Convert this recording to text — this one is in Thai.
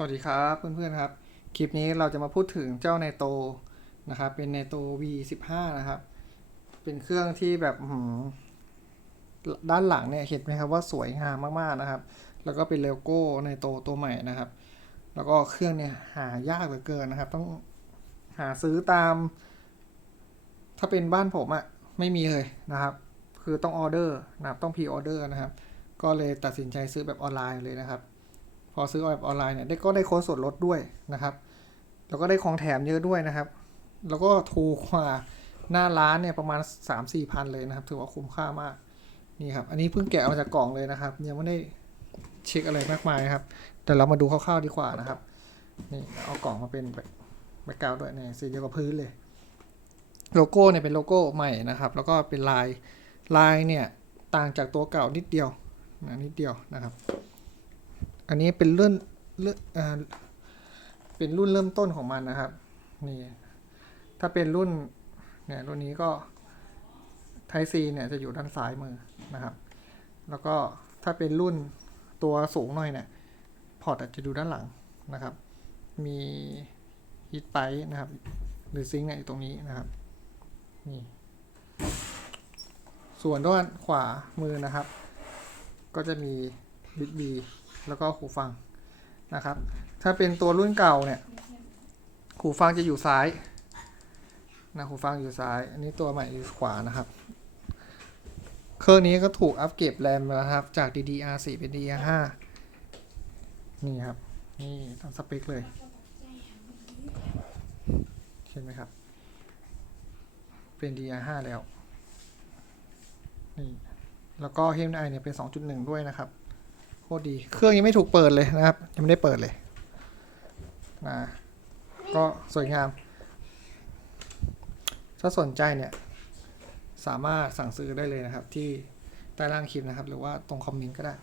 สวัสดีครับเพื่อนๆครับ คลิปนี้เราจะมาพูดถึงเจ้าไนโตนะครับ เป็นไนโต V15 นะครับ เป็นเครื่องที่แบบด้านหลังเนี่ยเห็นไหมครับว่าสวยงามมากๆนะครับ แล้วก็เป็นเลโก้ไนโตตัวใหม่นะครับ แล้วก็เครื่องเนี่ยหายากเหลือเกินนะครับ ต้องหาซื้อตาม ถ้าเป็นบ้านผมอะไม่มีเลยนะครับ คือต้องออเดอร์นะครับต้องพีออเดอร์นะครับ ก็เลยตัดสินใจซื้อแบบออนไลน์เลยนะครับ อซื้อแบบออนไลน์เนี่ยได้ก็ได้โค้ดส่วนลดด้วยนะครับ แล้วก็ได้ของแถมเยอะด้วยนะครับ แล้วก็ถูกกว่าหน้าร้านเนี่ยประมาณ 3 4พันเลยนะครับ ถือว่าคุ้มค่ามากนี่ครับ อันนี้เพิ่งแกะออกมาจากกล่องเลยนะครับ ยังไม่ได้เช็คอะไรมากมายนะครับ แต่เรามาดูคร่าวๆดีกว่านะครับนี่เอากล่องมาเป็นแบ็กกราวด้วยเนี่ยสีเดียวกับพื้นเลย โลโก้เนี่ยเป็นโลโก้ใหม่นะครับ แล้วก็เป็นลายลายเนี่ยต่างจากตัวเก่านิดเดียวนะนิดเดียวนะครับ อันนี้เป็นเลื่อนเลื่อนอ่าเป็นรุ่นเริ่มต้นของมันนะครับ นี่ ถ้าเป็นรุ่น เนี่ย รุ่นนี้ก็ไทซีเนี่ย จะอยู่ด้านซ้ายมือนะครับ แล้วก็ถ้าเป็นรุ่นตัวสูงหน่อยเนี่ย พอร์ตจะดูด้านหลังนะครับ มีฮิตไปนะครับ หรือซิงค์เนี่ยอยู่ตรงนี้นะครับ นี่ ส่วนด้านขวามือนะครับ ก็จะมีบิดบี แล้วก็หูฟังนะครับ ถ้าเป็นตัวรุ่นเก่าเนี่ยหูฟังจะอยู่ซ้ายนะหูฟังอยู่ซ้าย อันนี้ตัวใหม่อยู่ขวานะครับ เครื่องนี้ก็ถูกอัปเกรดแรมแล้วครับ จาก DDR4 เป็น DDR5 นี่ครับ นี่ตามสเปคเลย เห็นไหมครับ เป็น DDR5 แล้ว นี่ แล้วก็ HMI เนี่ยเป็น 2.1 ด้วยนะครับ คตรดี เครื่องยังไม่ถูกเปิดเลยนะครับ ยังไม่ได้เปิดเลยนะก็สวยงาม ถ้าสนใจเนี่ย สามารถสั่งซื้อได้เลยนะครับ ที่ใต้ล่างคลิปนะครับ หรือว่าตรงคอมเมนต์ก็ได้